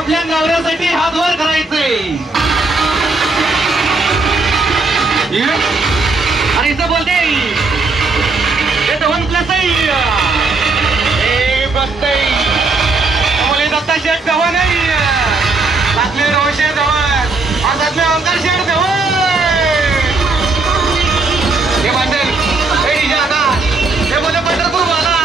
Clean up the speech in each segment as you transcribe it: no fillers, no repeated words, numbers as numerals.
आपल्या नवऱ्यासाठी हात वर करायचे आणि इथं बोलते वन प्लस बसतय मुले दत्ता शेठ धवन सातवे रोशे धवन और सातवे ओंकार शेठ धवन हे भांडण हे डीजे आता हे बोले पंढरपूर वाला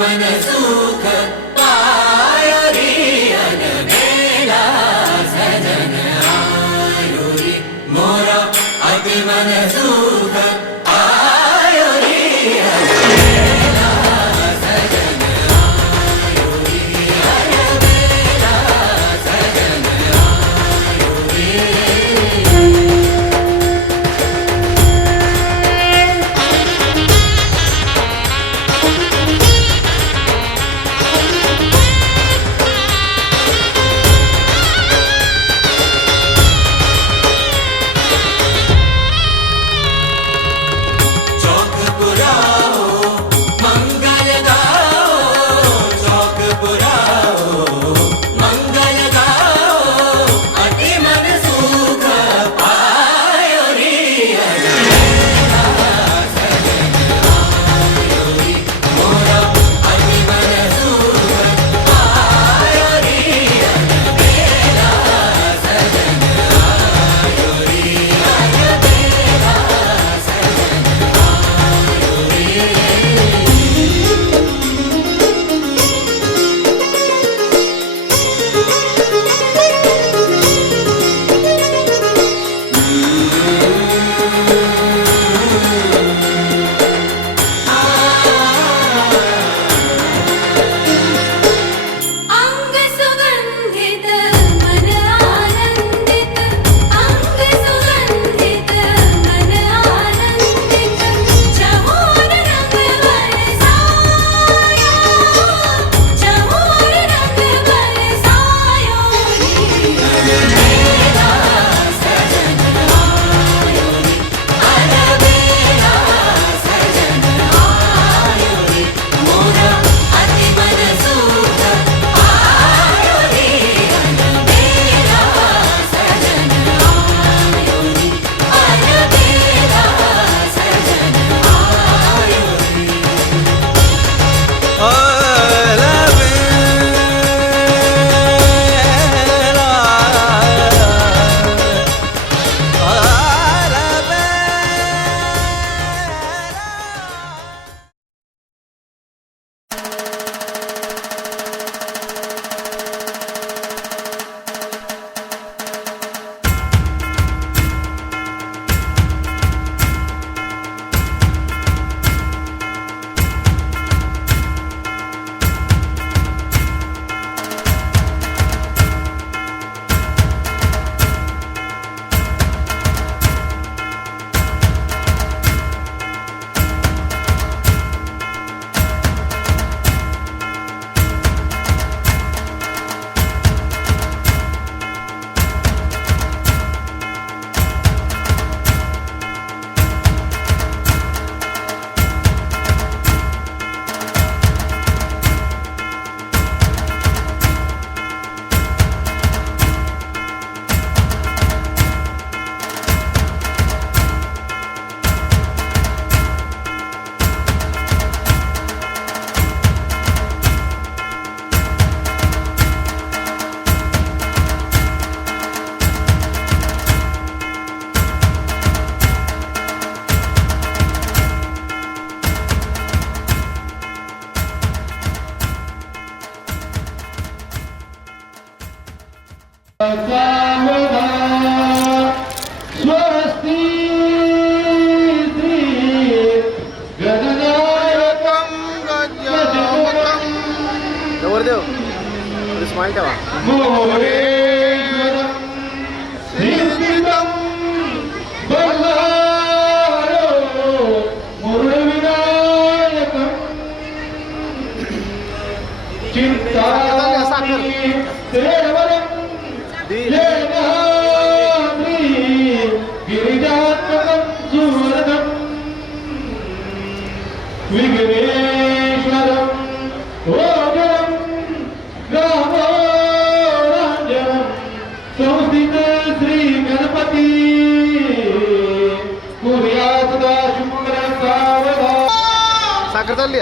मन सुख पायो रे अनबेला सजन आयो रे मोरा अति मन सुख पायो रे अनबेला सजन आयो रे अनबेला सजन आयो रे देव स्माइल ठेवा. साखर चालली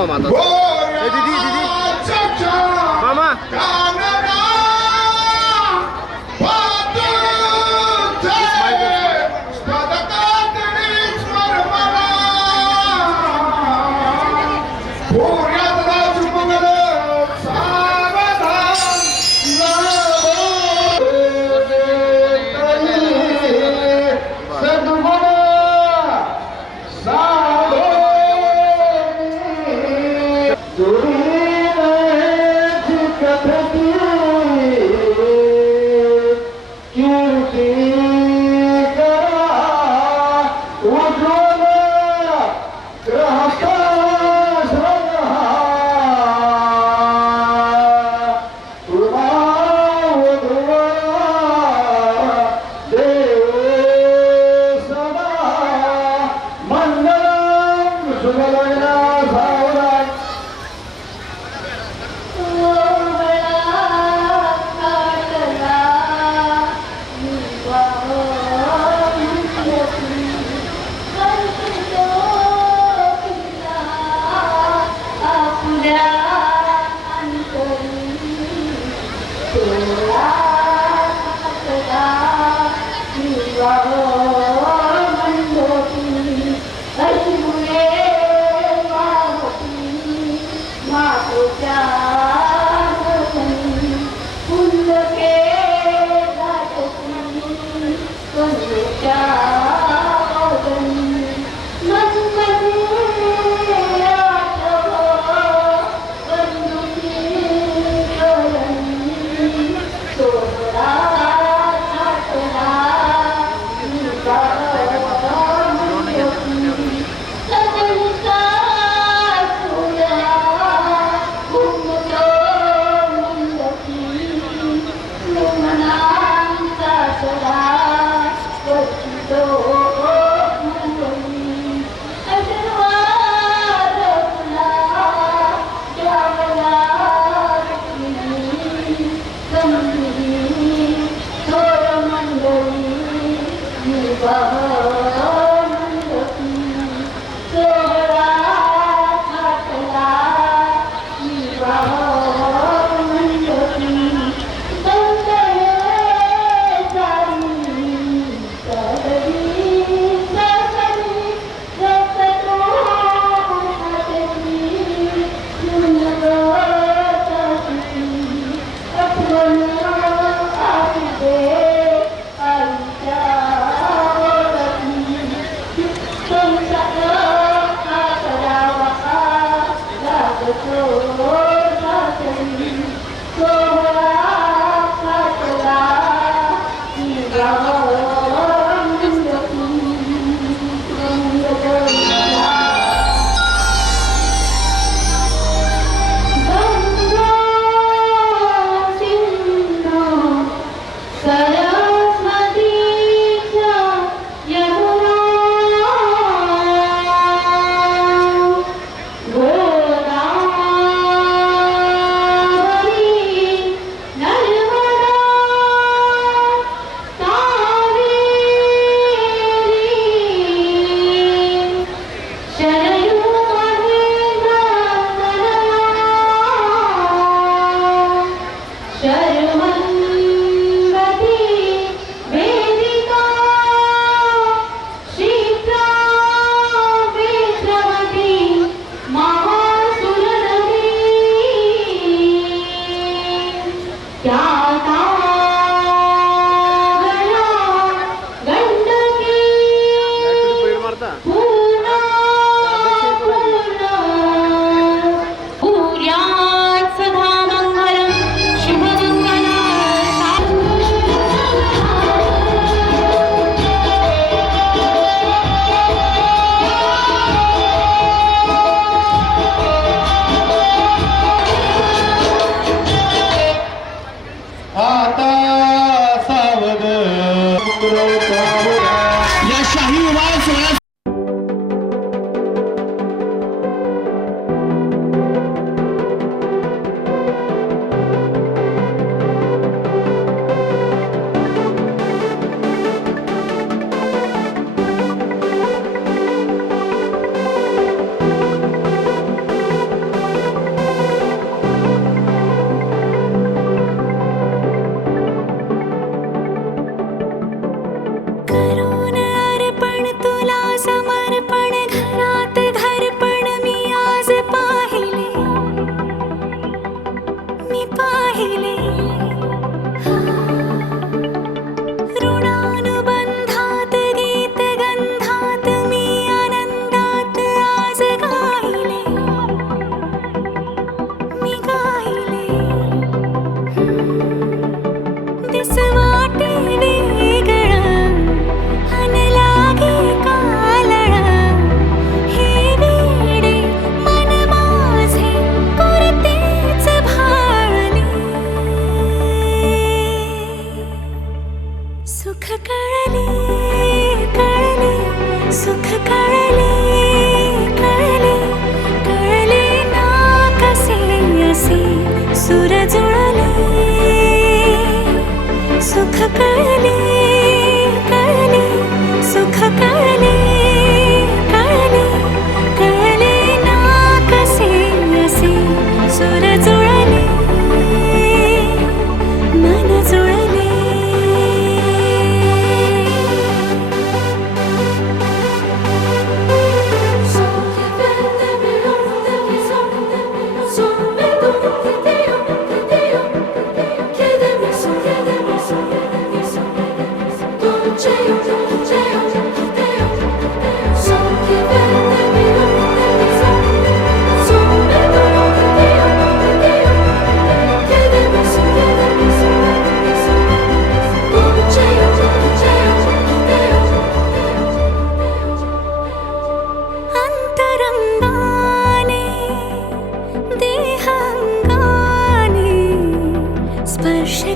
मामा आता ए, दीदी दीदी मामा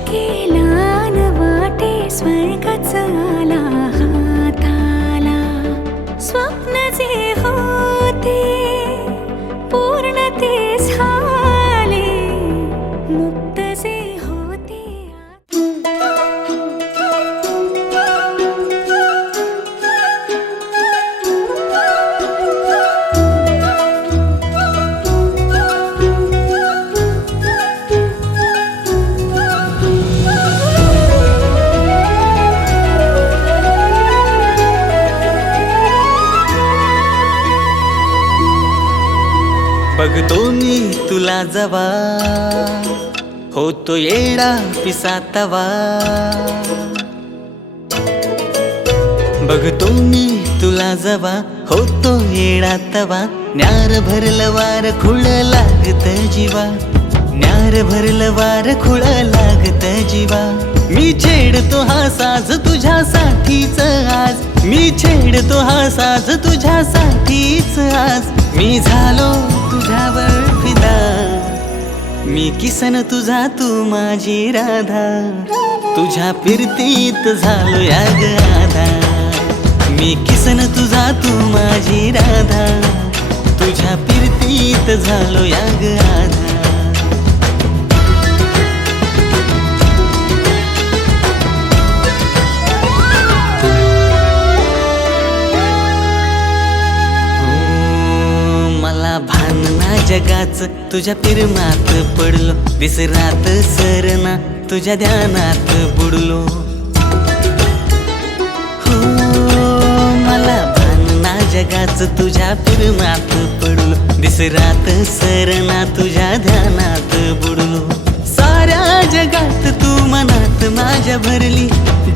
केला न वाटे स्वर्गच आला हाताला. स्वप्न जे होते पूर्ण ते झाले, मुक्त जे होते बघतो मी तुला जवा होतो येडा पिसातवा. बघतो मी तुला जवा होतो येडा तवा. न्यार भरलं वार खुळ लागत जीवा, न्यार भरलं वार खुळ लागत जीवा. मी छेडतो हा साज तुझ्यासाठीच आज, मी छेडतो हा साज तुझ्यासाठीच आज. मी झालो तुझ्यावर फिदा, मी किसन तुझा तू माझी राधा. तुझ्या फिरतीत झालो या गाधा, मी किसन तुझा तू माझी राधा. तुझ्या फिरतीत झालो या गाधा. जगाच तुझ्या पिरमात पडलो, विसरात सरना तुझ्या ध्यानात बुडलो. हो मला भान ना जगाच तुझ्या पिरमात पडलो, विसरात सरना तुझ्या ध्यानात बुडलो. साऱ्या जगात तू मनात माझ्या भरली,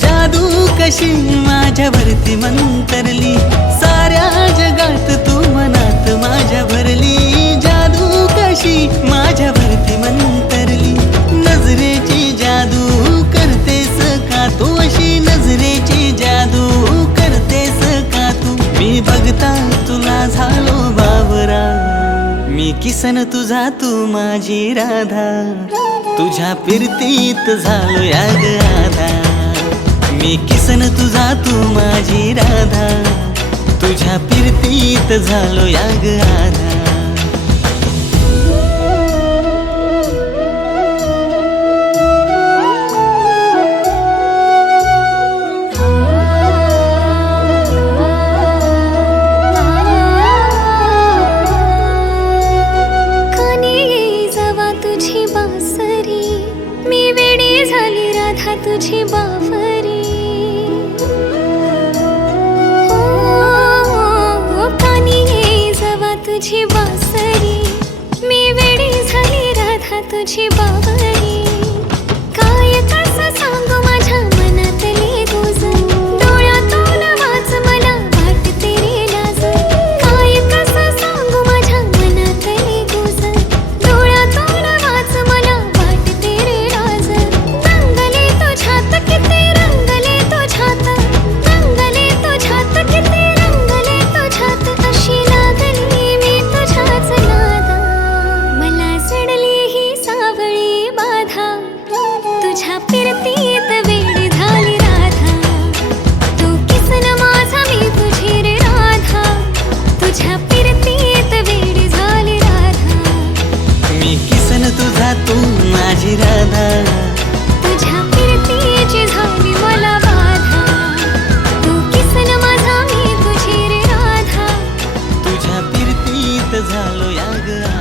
जादू कशी माझ्यावरती मंतरली. साऱ्या जगात तू मनात माझ्या भरली, जादू कशी माझ्यावरती मंतरली. नजरेची जादू करतेस का तू, अशी नजरेची जादू करतेस का तू. मी बघता तुला झालो बावरा, मी किसन तुझा तू माझी राधा. तुझ्या फिरतीत झालो या गाधा, मी किसन तुझा तू माझी राधा. तुझ्या फिरतीत झालो या गाधा. तुझी बावरी कानी ये जवा तुझी बासरी. मी वेडी झाली राधा तुझी बावरी. काय कसं सांगू माझ्या मनातली गुज, डोळ्यातून वाच मला वाटते रे लाज. काय कसं सांगू माझ्या मनातली गुज, डोळ्यातून वाच मला वाटते रे लाज. रंगले तुझ्यात किती रंगले तुझ्यात, रंगले तुझ्यात किती रंगले तुझ्यात. अशी लागली मी तुझ्याच नादा, मला जडली ही सावळी बाधा. तुझ्या फिरतीत वेडी झाली राधा, तू किसन माझा मी तुझी रे राधा. तुझ्या फिरतीत वेडी झाली राधा, मी किसन तुझा तू माझी राधा. तुझ्या फिरतीची झाली मला बाधा. तू किसन माझा मी तुझी रे राधा. तुझ्या फिरतीत झालो या गाधा.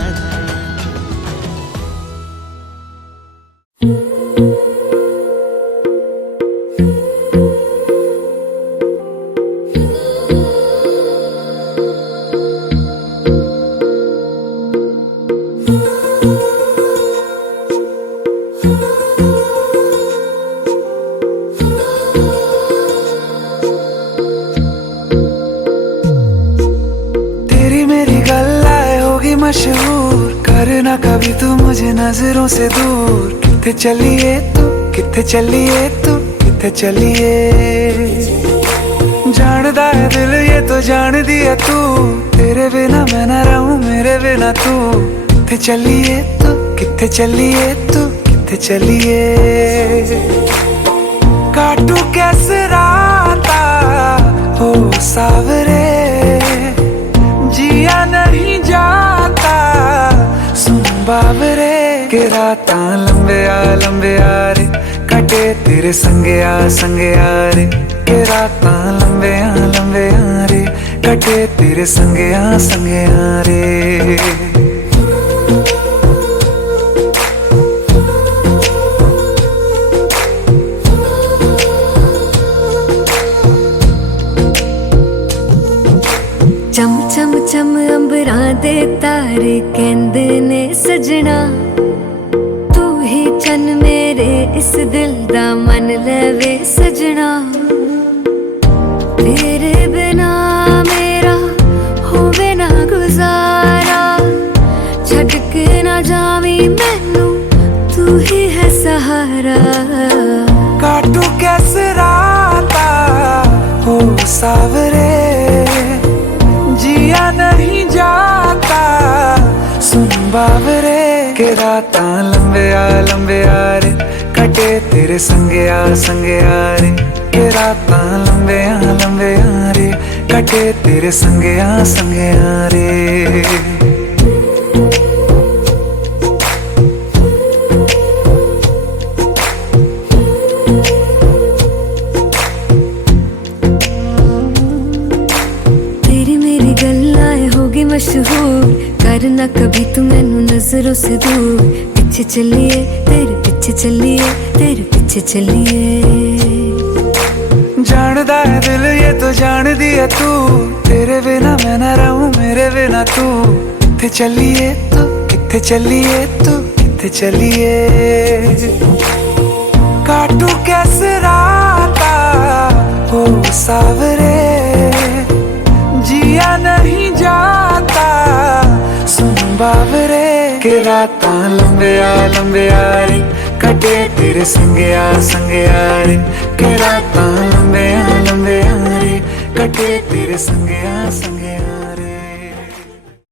मशहूर करना कभी तू मुझे नजरों से दूर. किथे चलिए तू, किथे चलिए तू, किथे चलिए. जानदा है दिल ये तो जान दिया तू, तेरे बिना मैं न रहूं मेरे बिना तू. किथे चलिए तू, किथे चलिए तू, किथे चलिए काटू कैसे राता हो सावरे जिया नहीं जाता सुन बाबरे के राता लंबे आ रे कटे तेरे संगे आ रे के राता लंबे आ रे कटे तेरे संगे आ रे चम चम चम अंबरां दे तारे कहंदे ने सजना तू ही चन मेरे इस दिल दा मन लवे सजना तेरे बिना मेरा होवे ना गुजारा छड़ के ना जावी मैनू तू ही है सहारा काटू कैसे राता हो सावरे जिया नहीं जाता सुन बाबरे के राता लंबे आ रे कटे तेरे संगे आ रे के राता लंबे आ रे कटे तेरे संगे आ रे मशहूर करना कभी तू मैनू नजरों से दूर पीछे चलिए तेरे पीछे चलिए तेरे पीछे चलिए जानदा है दिल ये तो जान दिया तू तेरे बिना मैं ना रहूं मेरे बिना तू किथे चलिए तू किथे चलिए तू किथे चलिए काटू कैसे राता हो सावरे जिया नहीं जाता सुन बाबरे के राता लंबे आ रे कटे तेरे संगे आ रे के राता लंबे आ रे कटे तेरे संगे आ